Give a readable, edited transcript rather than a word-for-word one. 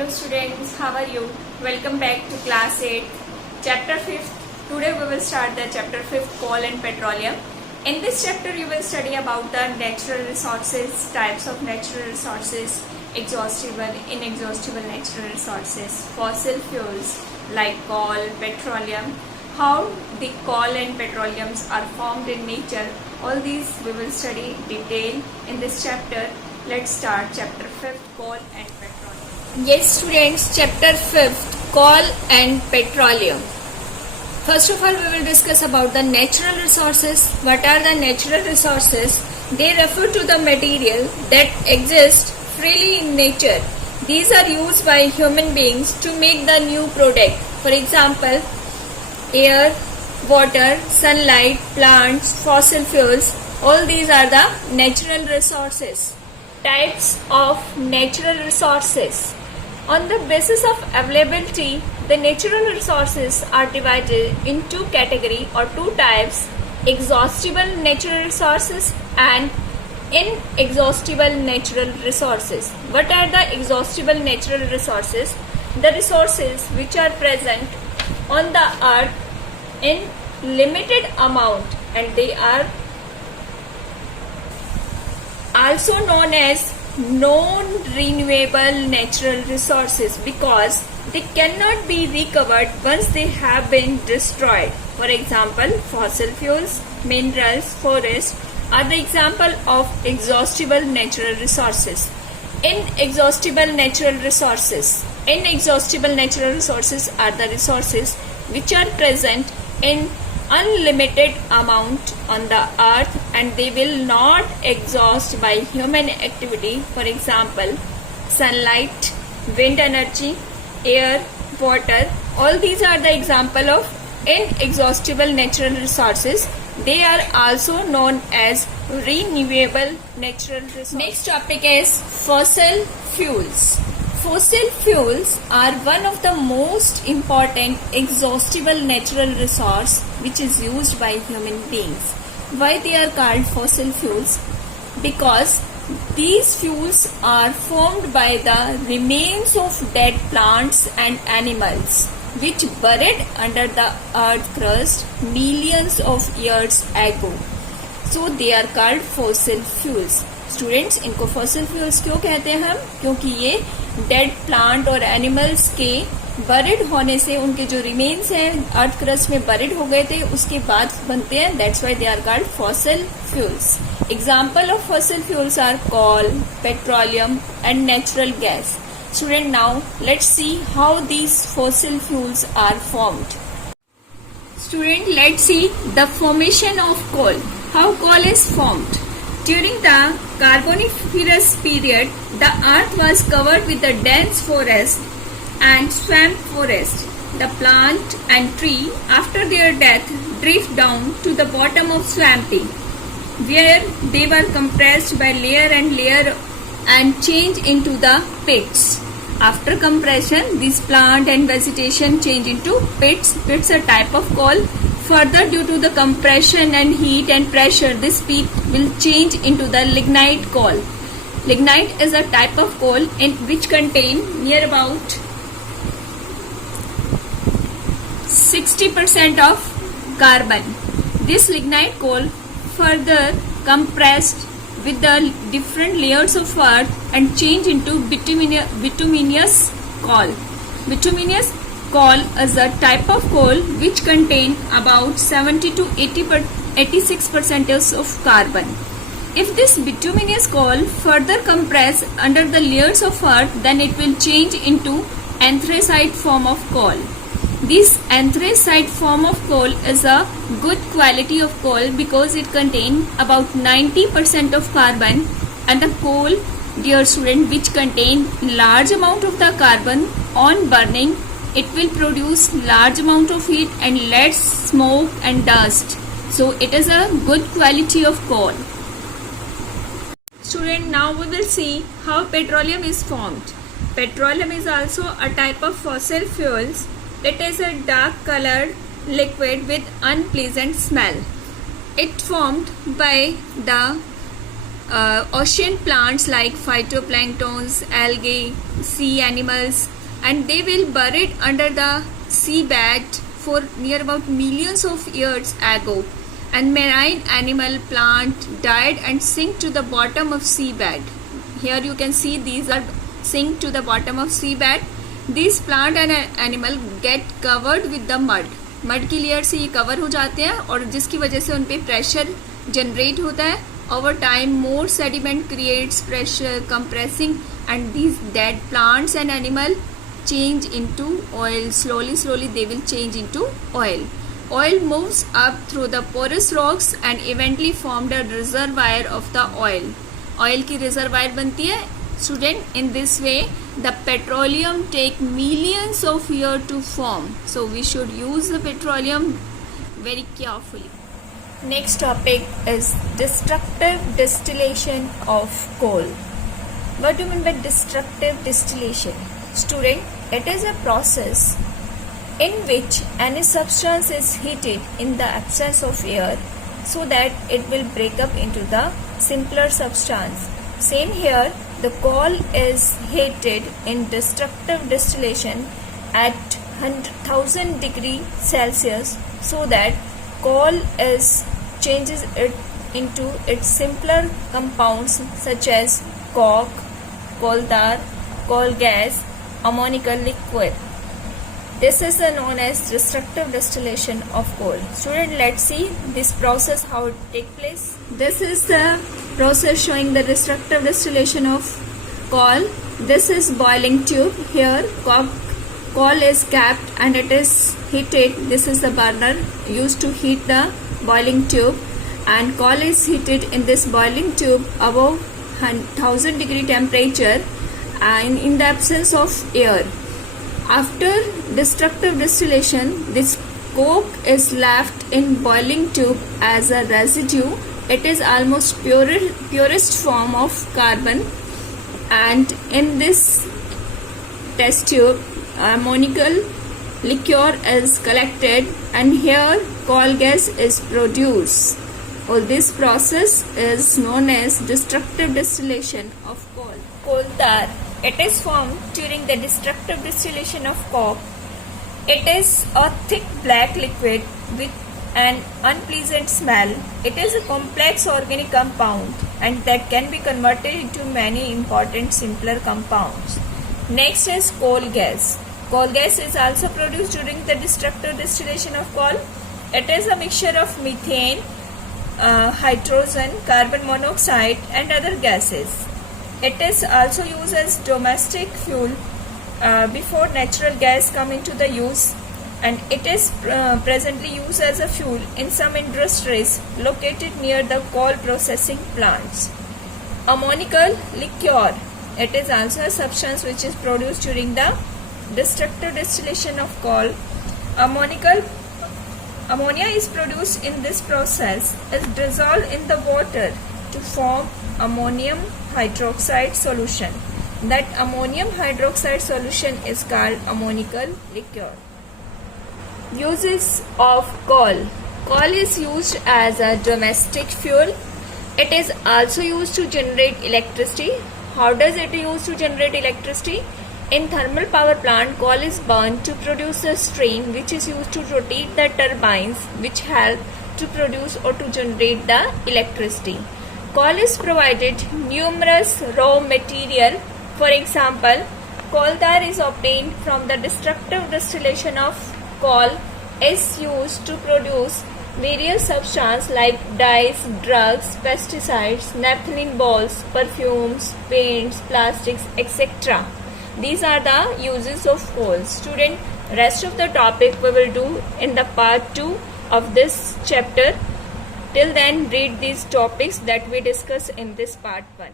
Hello students, how are you? Welcome back to class 8, chapter 5th. Today we will start the chapter 5th, coal and petroleum. In this chapter you will study about the natural resources, types of natural resources, exhaustible, inexhaustible natural resources, fossil fuels like coal, petroleum, how the coal and petroleums are formed in nature. All these we will study in detail in this chapter. Let's start chapter 5th, coal and petroleum. Yes students, chapter 5th, coal and petroleum. First of all, we will discuss about the natural resources. What are the natural resources? They refer to the material that exists freely in nature. These are used by human beings to make the new product. For example, air, water, sunlight, plants, fossil fuels. All these are the natural resources. Types of natural resources. On the basis of availability, the natural resources are divided in two categories or two types: exhaustible natural resources and inexhaustible natural resources. What are the exhaustible natural resources? The resources which are present on the earth in limited amount, and they are also known as non-renewable natural resources because they cannot be recovered once they have been destroyed. For example, fossil fuels, minerals, forests are the example of exhaustible natural resources. Inexhaustible natural resources. Inexhaustible natural resources are the resources which are present in unlimited amount on the earth and they will not exhaust by human activity. For example, sunlight, wind energy, air, water. All these are the example of inexhaustible natural resources. They are also known as renewable natural resources. Next topic is fossil fuels. Fossil fuels are one of the most important exhaustible natural resource which is used by human beings. Why they are called fossil fuels? Because these fuels are formed by the remains of dead plants and animals which buried under the earth crust millions of years ago. So they are called fossil fuels. Students, इनको fossil fuels क्यों कहते हैं हम? क्योंकि ये dead plant और animals के buried होने से उनके जो रिमेन्स हैं अर्थ क्रस्ट में बरिड हो गए थे उसके बाद बनते हैं. That's why they are called fossil fuels. Example of fossil fuels are coal, petroleum and natural gas. Student, now let's see how these fossil fuels are formed. Student, let's see the formation of coal. How coal is formed. During the Carboniferous period, the earth was covered with a dense forest and swamp forest. The plant and tree, after their death, drift down to the bottom of swampy, where they were compressed by layer and layer and change into the pits. After compression, this plant and vegetation change into pits. Pits are type of coal. Further, due to the compression and heat and pressure, this pit will change into the lignite coal. Lignite is a type of coal in which contain near about 60% of carbon. This lignite coal further compressed with the different layers of earth and change into bituminous coal. Bituminous coal is a type of coal which contain about 70 to 86% of carbon. If this bituminous coal further compress under the layers of earth, then it will change into anthracite form of coal. This anthracite form of coal is a good quality of coal because it contain about 90% of carbon, and the coal, dear student, which contain large amount of the carbon on burning, it will produce large amount of heat and less smoke and dust. So it is a good quality of coal. Student, now we will see how petroleum is formed. Petroleum is also a type of fossil fuels. It is a dark colored liquid with unpleasant smell. It formed by the ocean plants like phytoplanktons, algae, sea animals, and they will buried under the seabed for near about millions of years ago, and marine animal plant died and sink to the bottom of seabed. Here you can see these are sink to the bottom of seabed. These plant and animal get covered with the mud की layer से ये cover हो जाते हैं और जिसकी वजह से उन पे प्रेशर जनरेट होता है. Over time more sediment creates pressure compressing and these dead plants and animal change into oil. Slowly they will change into oil. Oil moves up through the porous rocks and eventually formed a reservoir of the oil. Oil की reservoir बनती है student. In this way the petroleum take millions of years to form, so we should use the petroleum very carefully. Next topic is destructive distillation of coal. What do you mean by destructive distillation? Student, it is a process in which any substance is heated in the absence of air so that it will break up into the simpler substance. Same here, the coal is heated in destructive distillation at 1000 degrees Celsius so that coal changes it into its simpler compounds such as coke, coal tar, coal gas, ammonical liquid. This is known as destructive distillation of coal. Student, let's see this process how it takes place. This is the process showing the destructive distillation of coal. This is boiling tube. Here coal is kept and it is heated. This is the burner used to heat the boiling tube, and coal is heated in this boiling tube above 1000 degree temperature and in the absence of air. After destructive distillation, this coke is left in boiling tube as a residue. It is almost purest form of carbon, and in this test tube ammonical liquor is collected and here coal gas is produced. This process is known as destructive distillation of coal. Coal tar, it is formed during the destructive distillation of coke. It is a thick black liquid with an unpleasant smell. It is a complex organic compound and that can be converted into many important simpler compounds. Next is coal gas. Coal gas is also produced during the destructive distillation of coal. It is a mixture of methane, hydrogen, carbon monoxide and other gases. It is also used as domestic fuel before natural gas come into the use, and it is presently used as a fuel in some industries located near the coal processing plants. Ammonical liquor, it is also a substance which is produced during the destructive distillation of coal. Ammonia is produced in this process, is dissolved in the water to form ammonium hydroxide solution. That ammonium hydroxide solution is called ammonical liquor. Uses of coal. Coal is used as a domestic fuel. It is also used to generate electricity. How does it use to generate electricity? In thermal power plant, coal is burned to produce a steam which is used to rotate the turbines which help to produce or to generate the electricity. Coal is provided numerous raw material. For example, coal tar is obtained from the destructive distillation of coal is used to produce various substances like dyes, drugs, pesticides, naphthalene balls, perfumes, paints, plastics, etc. These are the uses of coal. Student, rest of the topic we will do in the part 2 of this chapter. Till then, read these topics that we discuss in this part 1.